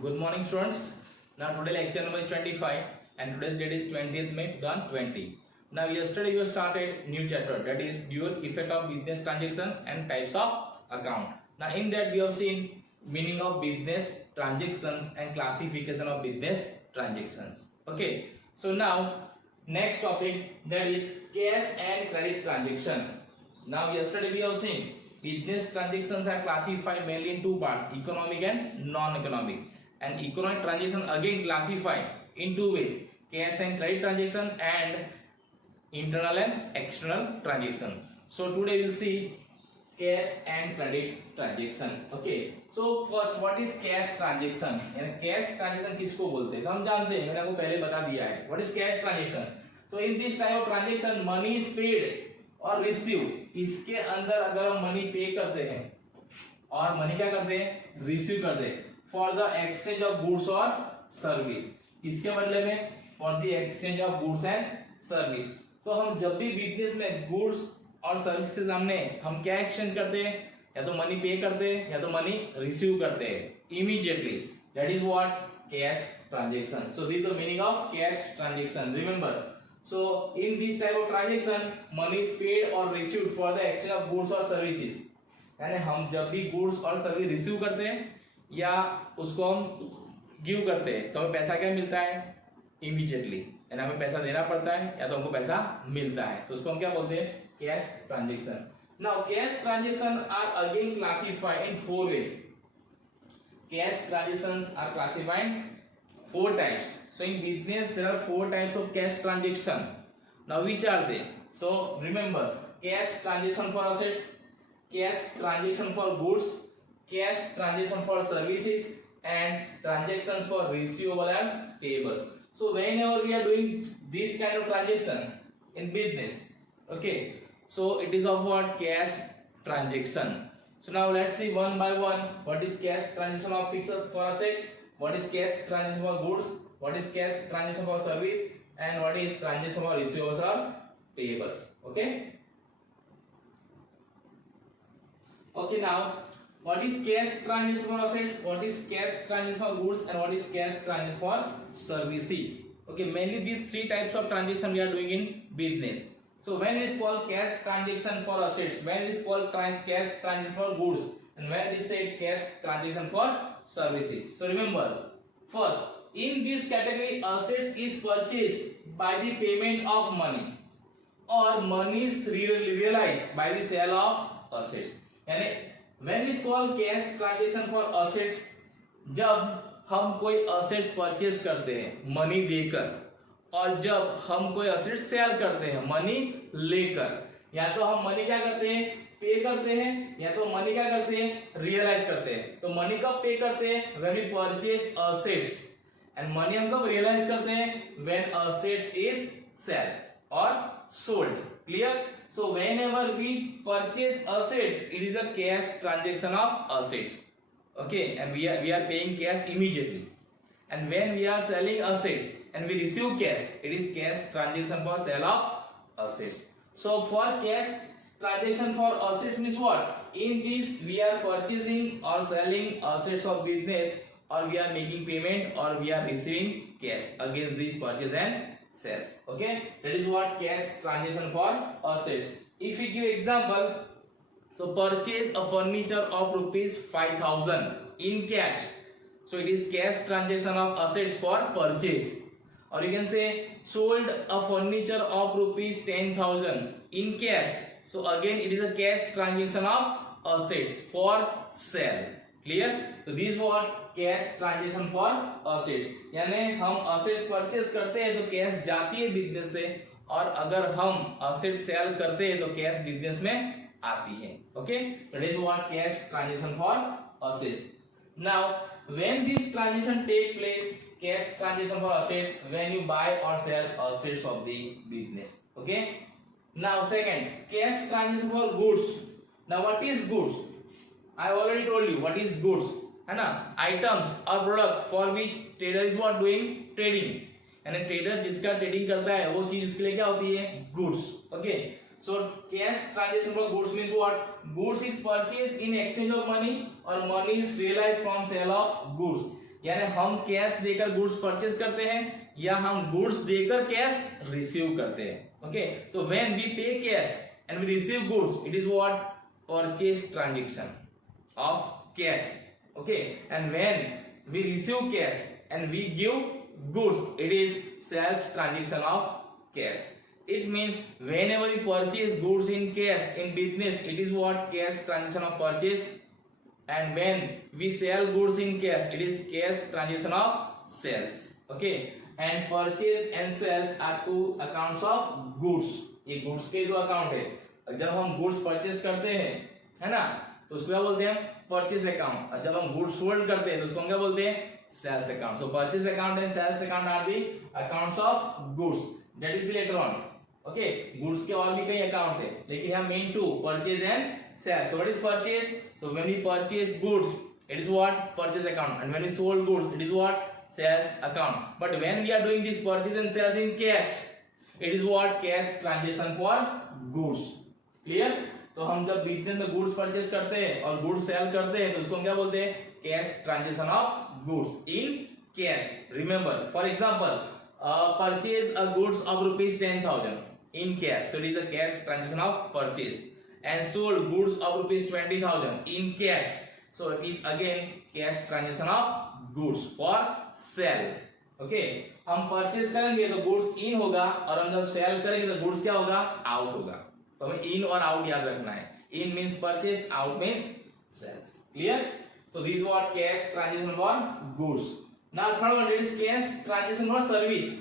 Good morning, students. Now today lecture number is 25 and today's date is 20th May 2020. Now yesterday you started new chapter, that is dual effect of business transaction and types of account. Now in that we have seen meaning of business transactions and classification of business transactions. Okay. So now next topic, that is cash and credit transaction. Now yesterday we have seen business transactions are classified mainly in two parts, economic and non-economic. And economic transaction again classified in two ways, cash and credit transaction and internal and external transaction. So today we'll see cash and credit transaction. Okay, so first what is cash transaction? यानी cash transaction किसको बोलते हैं तो हम जानते हैं, मैंने आपको पहले बता दिया है what is cash transaction. So in this type of transaction money is paid और रिसीव, इसके अंदर अगर हम मनी पे करते हैं और मनी क्या करते हैं, रिसीव करते हैं for the exchange of goods और सर्विस, इसके बदले में for the exchange of goods and service. तो हम जब भी बिजनेस में गुड्स और सर्विस के सामने हम क्या एक्सचेंज करते हैं, या तो मनी पे करते हैं या तो मनी रिसीव करते हैं immediately, that is what cash transaction. So this is the meaning of cash transaction. Remember, so in this type of transaction money is paid or received for the exchange of goods or services. यानी हम जब भी गुड्स और service receive करते हैं या उसको हम गिव करते हैं तो हमें पैसा क्या मिलता है, इमीडिएटली, यानी हमें पैसा देना पड़ता है या तो हमको पैसा मिलता है, तो उसको हम क्या बोलते हैं, cash transaction. Now cash transaction are again classified in four ways. Cash transactions are classified four types. So in business there are four types of cash transaction. Now which are they? So remember, cash transaction for assets, cash transaction for goods, cash transaction for services, and transactions for receivable and payables. So whenever we are doing this kind of transaction in business, okay, so it is of what, cash transaction. So now let's see one by one what is cash transaction of fixed for assets, what is cash transaction for goods, what is cash transaction for service, and what is transaction for receivables or payables. Okay, okay, now what is cash transaction for assets, what is cash transaction for goods, and what is cash transaction for services. Okay, mainly these three types of transaction we are doing in business. So when it is called cash transaction for assets, when it is called cash transaction for goods, and when it is said cash transaction for services. So remember, first in this category assets is purchased by the payment of money or money is realized by the sale of assets. यानी when it is called cash transaction for assets, जब हम कोई assets purchase करते हैं मनी देकर और जब हम कोई assets सेल करते हैं मनी लेकर, या तो हम मनी क्या करते हैं, पे करते हैं, या तो मनी क्या करते हैं, रियलाइज करते हैं. तो मनी कब पे करते हैं, when we purchase assets, and money हम कब रियलाइज करते हैं, व्हेन असेट्स इज सेल और sold. Clear. So whenever we purchase assets it is a cash transaction of assets. Okay, and we are paying cash immediately, and when we are selling assets and we receive cash, it is cash transaction for sale of assets. So for cash transaction for assets means what? In this we are purchasing or selling assets of business, or we are making payment or we are receiving cash against these purchase and sales. Okay, that is what cash transaction for assets. If we give example, so purchase a furniture of rupees 5,000 in cash, so it is cash transaction of assets for purchase. Or you can say sold a furniture of rupees 10,000 in cash, so again it is a cash transaction of assets for sale. Clear. So this is what cash transaction for assets. यानी हम assets purchase करते हैं तो कैश जाती है बिजनेस से, और अगर हम assets सेल करते हैं तो कैश बिजनेस में आती है. Okay, that is what cash transaction for assets. Now when this transaction take place, cash transaction for assets, when you buy or sell assets of the business. Okay, now second, cash transaction for goods. Now what is goods? I already told you what is goods, है ना, items or product for which trader is what doing, trading. यानी ट्रेडर जिसका ट्रेडिंग करता है वो चीज उसके लिए क्या होती है, goods. Okay, so cash transaction for goods means what? Goods is purchased in exchange of money or money is realized from sale of goods. यानी हम कैश देकर गुड्स परचेज करते हैं या हम गुड्स देकर कैश रिसीव करते हैं। ओके, तो when we pay cash and we receive goods, it is what purchase transaction of cash. Okay, and when we receive cash and we give goods, it is sales transaction of cash. It means whenever we purchase goods in cash in business, it is what cash transaction of purchase, and when we sell goods in cash, it is cash transaction of sales. Okay, and purchase and sales are two accounts of goods. ये goods के दो account है। जब हम goods purchase करते हैं, है ना, तो उसको क्या बोलते हैं? Purchase account। और जब हम goods sold करते हैं तो उसको हम क्या बोलते हैं? Sales account. So purchase account and sales account are the accounts of goods. That is later on. Okay, goods के और भी कई account है, लेकिन यहाँ main two purchase and sales. So what is purchase? So when we purchase goods, it is what purchase account, and when we sold goods, it is what sales account. But when we are doing this purchase and sales in cash, it is what cash transaction for goods. Clear? तो हम जब बिजनेस में goods purchase करते हैं और goods sale करते हैं तो उसको हम क्या बोलते हैं? Cash transaction of goods in cash. Remember, for example, purchase a goods of rupees 10,000 in cash, so it is a cash transaction of purchase, and sold goods of rupees 20,000 in cash, so it is again cash transaction of goods for sale. Okay, हम परचेज करेंगे तो goods in होगा और हम जब सेल करेंगे तो गुड्स क्या होगा? आउट होगा। तो हमें इन और आउट याद रखना है। In means purchase, out means sales. Clear? So this what cash transaction for goods. Now third one is cash transaction for service.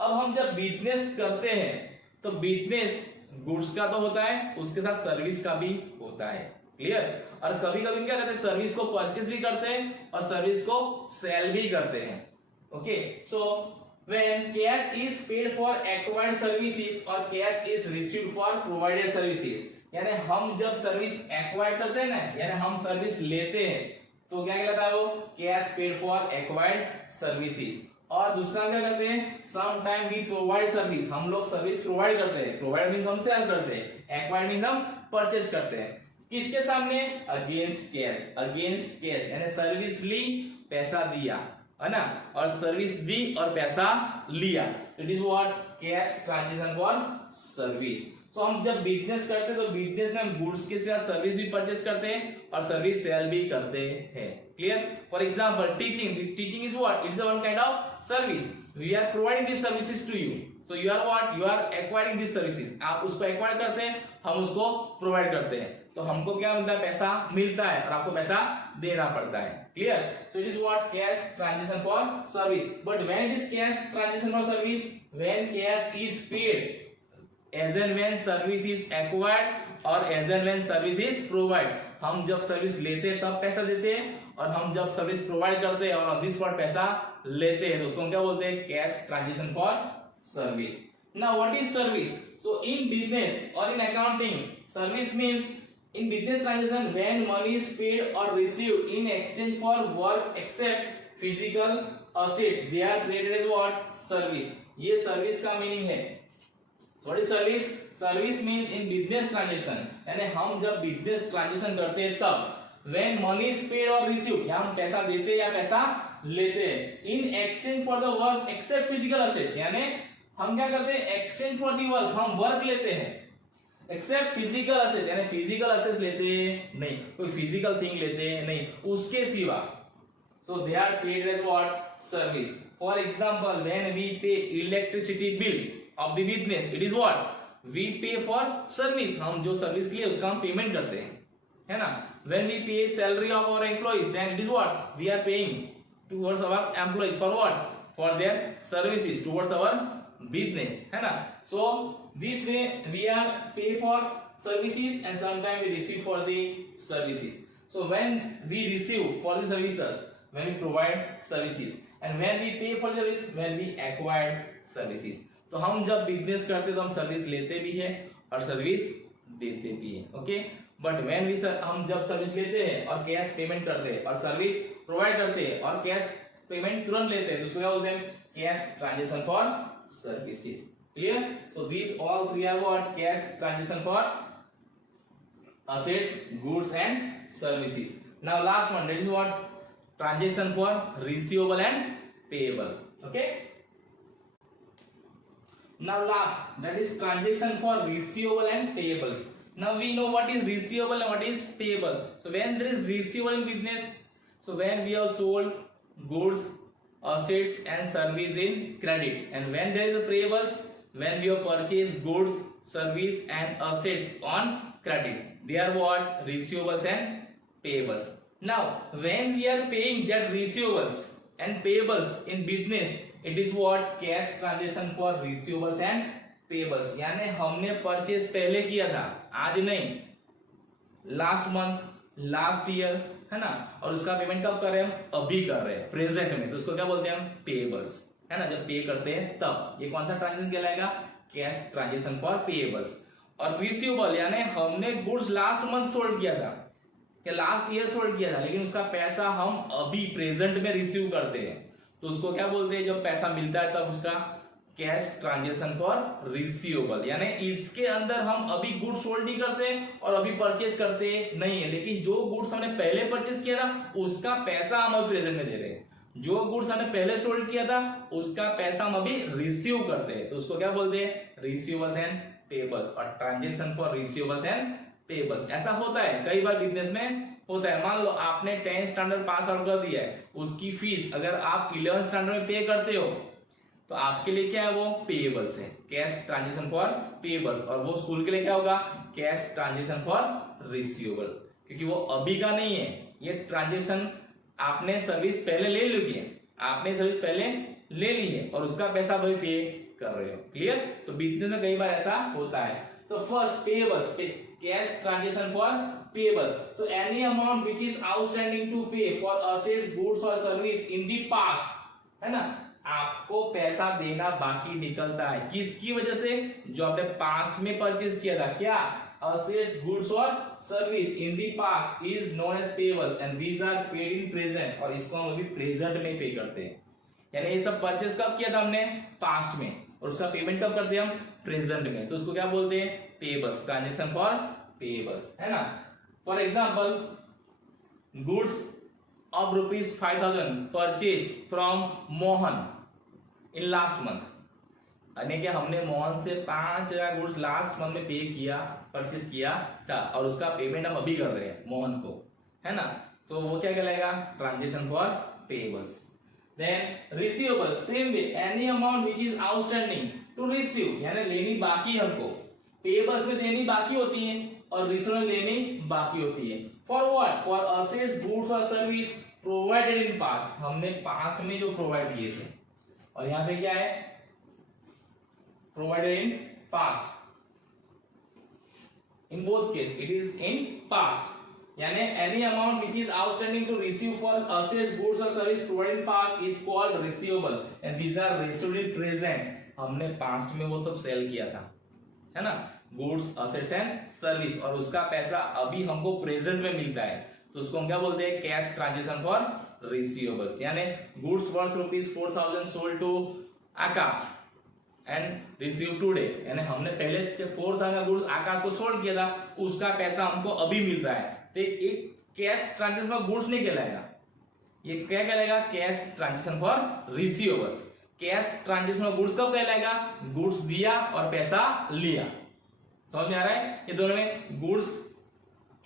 अब हम जब बिजनेस करते हैं तो बिजनेस गुड्स का तो होता है, उसके साथ सर्विस का भी होता है। क्लियर? और कभी कभी क्या करते हैं? सर्विस को परचेज भी करते हैं और सर्विस को सेल भी करते हैं। ओके, सो when cash is paid for acquired services or cash is received for provided services, यानी हम जब सर्विस एक्वायर करते हैं ना, यानी हम सर्विस लेते हैं तो क्या कहलाता है? वो cash paid for acquired services. और दूसरा क्या करते हैं? Some time we provide service, हम लोग सर्विस प्रोवाइड करते हैं। प्रोवाइड मींस हम सेल करते हैं, एक्वायर्ड मींस हम परचेज करते हैं। किसके सामने? Against cash. अगेंस्ट कैश यानी सर्विस ली, पैसा दिया, है ना, और सर्विस दी और पैसा लिया। It is what cash transaction for service. So हम जब बिजनेस करते हैं तो बिजनेस में हम गुड्स के साथ सर्विस भी परचेज करते हैं और सर्विस सेल भी करते हैं। Clear? For example, teaching. Teaching is what? It is one kind of service. We are providing this services to you, so you are what? You are acquiring this services. आप उसको एक्वायर करते हैं, हम उसको प्रोवाइड करते हैं, तो हमको क्या मिलता है? पैसा मिलता है और आपको पैसा देना पड़ता है। Clear? So it is what cash transaction for service. But when it is cash transaction for service, when cash is paid as and when service is acquired और as and when service is provide. हम जब सर्विस लेते हैं तब पैसा देते हैं और हम जब सर्विस प्रोवाइड करते हैं और ऑन दिस स्पॉट पैसा लेते हैं तो उसको हम क्या बोलते हैं? Cash transaction for service. Now what is service? So in business और in accounting, service means in business transaction when money is paid or received in exchange for work except physical assets, they are treated as what? Service. ये सर्विस का मीनिंग है। What is service? Service means in business transaction, यानी हम जब business transaction करते हैं तब when money is paid or received, या हम पैसा देते हैं या पैसा लेते हैं in exchange for the work except physical assets, यानी हम क्या करते हैं? exchange for the work, हम वर्क लेते हैं, एक्सेप्ट फिजिकल असेट्स, यानी फिजिकल असेट्स लेते हैं नहीं, कोई फिजिकल थिंग लेते हैं नहीं, उसके सिवा। So they are treated as what? Service. For example, when we pay electricity bill of the business, it is what? We pay for service. हम जो सर्विस लिए उसका हम पेमेंट करते हैं, है ना। When we pay salary of our employees, then it is what? We are paying towards our employees for what? For their services towards our business, है ना। सो this way we are pay for services and sometimes we receive for the services. So when we receive for the services, when we provide services, and when we pay for service, when we acquire services. तो हम जब बिजनेस करते तो हम सर्विस लेते भी हैं और सर्विस देते भी हैं। ओके, बट व्हेन वी हम जब सर्विस लेते हैं और कैश पेमेंट करते हैं और सर्विस प्रोवाइड करते हैं और कैश पेमेंट तुरंत लेते हैं तो उसको क्या बोलते हैं? Cash transaction for services. Clear? So these all three are what? Cash transaction for assets, goods and services. Now last one, that is what? transaction for receivable and payable. Okay, now last, that is transaction for receivable and payables. Now we know what is receivable and what is payable. So when there is receivable in business, so when we have sold goods, assets and service in credit, and when there is a payables, when we have purchased goods, service and assets on credit, they are what? Receivables and payables. Now when we are paying that receivables and payables in business, it is what? Cash transaction for receivables and payables. यानी हमने परचेज पहले किया था, आज नहीं, last month, last year, है ना, और उसका पेमेंट कब कर रहे हैं? हम अभी कर रहे हैं, प्रेजेंट में, तो उसको क्या बोलते हैं हम? पेएबल्स, है ना, जब पे करते हैं तब। ये कौन सा ट्रांजेक्शन कहलाएगा? Cash transaction for payables. और रिसीवेबल यानी हमने गुड्स लास्ट मंथ सोल्ड किया था या लास्ट ईयर सोल्ड किया था, लेकिन उसका पैसा हम अभी प्रेजेंट में रिसीव करते हैं, तो उसको क्या बोलते हैं? जब पैसा मिलता है तब उसका कैश ट्रांजेक्शन फॉर रिसीवेबल। यानी इसके अंदर हम अभी गुड्स सोल्ड नहीं करते और अभी परचेज करते नहीं है, लेकिन जो गुड्स हमने पहले परचेज किया था उसका पैसा हम अभी प्रेजेंट में दे रहे हैं, जो गुड्स हमने पहले सोल्ड किया था उसका पैसा हम अभी रिसीव करते हैं, तो उसको क्या बोलते हैं? Receivables and payables. और transaction for receivables and payables ऐसा होता है, कई बार बिजनेस में होता है। मान लो आपने 10th स्टैंडर्ड पास आउट कर दिया है, उसकी फीस अगर आप 11th स्टैंडर्ड में पे करते हो तो आपके लिए क्या है? वो पेएबल्स है, कैश ट्रांजेक्शन फॉर पेएबल्स। और वो स्कूल के लिए क्या होगा? कैश ट्रांजेक्शन फॉर रिसीवेबल, क्योंकि वो अभी का नहीं है, ये ट्रांजेक्शन आपने सर्विस पहले ले ली है, आपने सर्विस पहले ले ली है और उसका पैसा वही पे कर रहे हो। क्लियर? तो बिजनेस में कई बार ऐसा होता है। तो first payables, cash transaction for payables. So any amount which is outstanding to pay for assets, goods or service in the past, है ना, आपको पैसा देना बाकी निकलता है, किसकी वजह से? जो आपने पास्ट में परचेज किया था, क्या? assets, goods और service in the past is known as payables and these are paid in present, और इसको हम अभी प्रेजेंट में पे करते हैं। यानी ये सब परचेज कब किया था हमने? पास्ट में, और उसका पेमेंट कब करते हैं हम? प्रेजेंट में, तो उसको क्या बोलते हैं? पेएबल्स, ट्रांजेक्शन फॉर पेएबल्स, है ना। For example, goods of rupees 5,000 purchased from Mohan in last month. यानी कि हमने मोहन से 5,000 गुड्स लास्ट मंथ में पे किया, परचेज किया था, और उसका पेमेंट हम अभी कर रहे हैं मोहन को, है ना, तो वो क्या कहलाएगा? Transaction for payables. Then receivable, same way, any amount which is outstanding to receive, यानी लेनी बाकी हमको, पेएबल्स में देनी बाकी होती है और रिसीवेबल लेनी बाकी होती है। For what? For assets, goods और सर्विस प्रोवाइडेड इन पास्ट, हमने पास्ट में जो प्रोवाइड किए थे, और यहाँ पे क्या है? Provided in past, in both case it is in past. यानी any amount which is outstanding to receive for assets, goods और service provided in past is called receivable and these are received in present. हमने past में वो सब सेल किया था, है ना, गुड्स, असेट्स एंड सर्विस, और उसका पैसा अभी हमको प्रेजेंट में मिलता है, तो उसको हम क्या बोलते हैं? Cash transaction for receivables. यानी goods worth rupees 4,000 sold to Akash and receive today, यानी हमने पहले 4,000 का गुड्स आकाश को सोल्ड किया था, उसका पैसा हमको अभी मिल रहा है, तो एक कैश ट्रांजेक्शन फॉर गुड्स नहीं कहलाएगा, ये क्या कहलाएगा? Cash transaction for receivables. Cash transaction for goods कब कहलाएगा? गुड्स दिया और पैसा लिया। समझ में आ रहा है? ये दोनों में goods,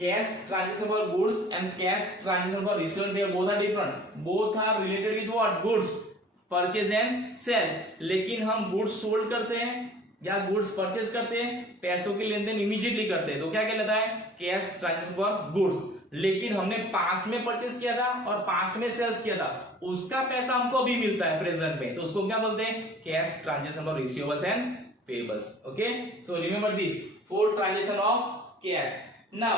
cash transaction for goods and cash transaction for receivable, both are different, both are related with what? Goods, purchase and sales. लेकिन हम गुड्स सोल्ड करते हैं या गुड्स परचेज करते हैं, पैसों की लेन देन इमीडिएटली करते हैं, तो क्या कहलाता है? Cash transaction for goods. लेकिन हमने पास्ट में परचेज किया था और पास्ट में सेल्स किया था, उसका पैसा हमको अभी मिलता है प्रेजेंट में, तो उसको क्या बोलते हैं? Cash transaction for receivables and payables. Okay, so remember this 4 transaction of cash. Now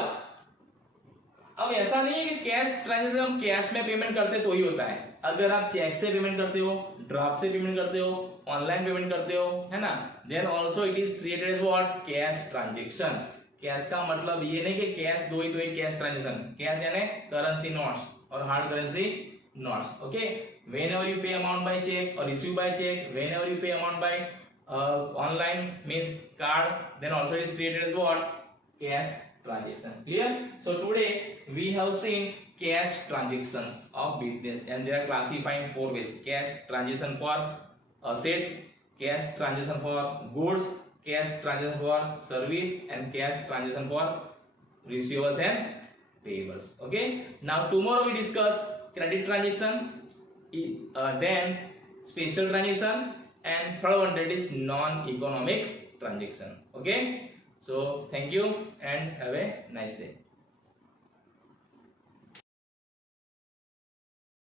अब ऐसा नहीं है कि कैश ट्रांजेक्शन हम कैश में पेमेंट करते तो ही होता है, अगर आप चेक से पेमेंट करते हो, ड्राफ्ट से पेमेंट करते हो, ऑनलाइन पेमेंट करते हो, है ना, then also it is treated as what? Cash transaction. Cash का मतलब ये नहीं कि कैश दो ही कैश ट्रांजेक्शन, कैश यानी करेंसी नोट्स और hard currency notes. Okay, whenever you pay amount by check or receive by check, whenever you pay amount by online means card, then also it is treated as what? Cash transaction. Clear? So today we have seen cash transactions of business, and they are classified in 4 ways: cash transaction for assets, cash transaction for goods, cash transaction for service, and cash transaction for receivables and payables. Okay, now tomorrow we discuss credit transaction, then special transaction, and third one, that is non-economic transaction. Okay, so thank you and have a nice day.